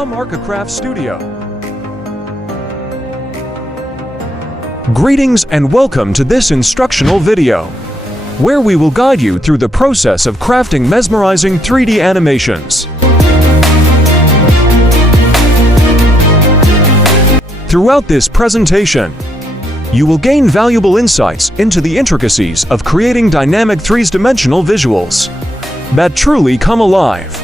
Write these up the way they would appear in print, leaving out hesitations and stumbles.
Welcome ArchiCraft Studio. Greetings and welcome to this instructional video, where we will guide you through the process of crafting mesmerizing 3D animations. Throughout this presentation, you will gain valuable insights into the intricacies of creating dynamic three-dimensional visuals that truly come alive.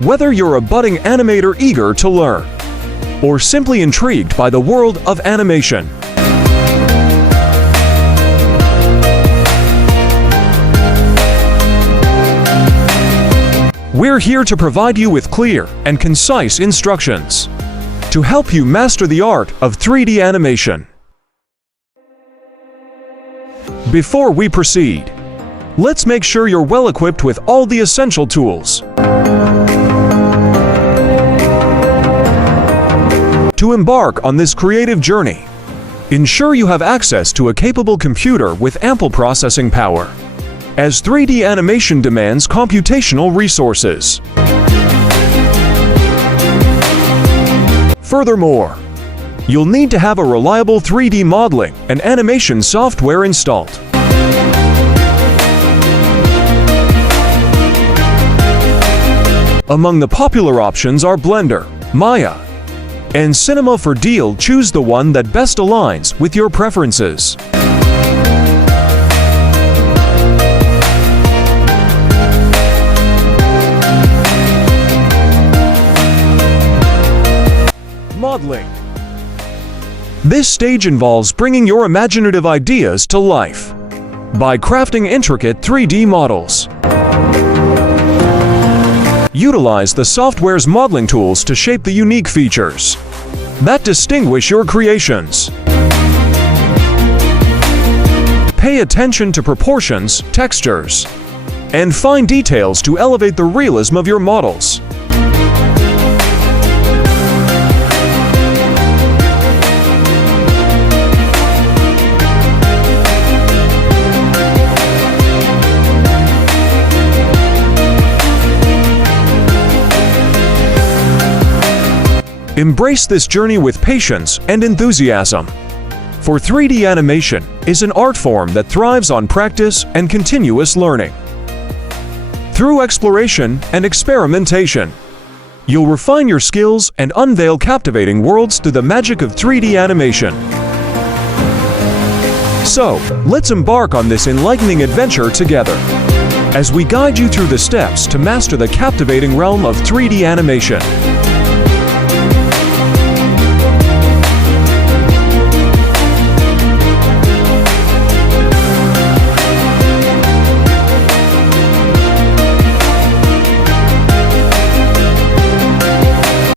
Whether you're a budding animator eager to learn, or simply intrigued by the world of animation, we're here to provide you with clear and concise instructions to help you master the art of 3D animation. Before we proceed, let's make sure you're well equipped with all the essential tools to embark on this creative journey. Ensure you have access to a capable computer with ample processing power, as 3D animation demands computational resources. Furthermore, you'll need to have a reliable 3D modeling and animation software installed. Among the popular options are Blender, Maya, and Cinema 4D. Choose the one that best aligns with your preferences. Modeling. This stage involves bringing your imaginative ideas to life by crafting intricate 3D models. Utilize the software's modeling tools to shape the unique features that distinguish your creations. Pay attention to proportions, textures, and fine details to elevate the realism of your models. Embrace this journey with patience and enthusiasm, for 3D animation is an art form that thrives on practice and continuous learning. Through exploration and experimentation, you'll refine your skills and unveil captivating worlds through the magic of 3D animation. So, let's embark on this enlightening adventure together, as we guide you through the steps to master the captivating realm of 3D animation.